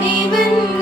even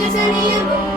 Cause any of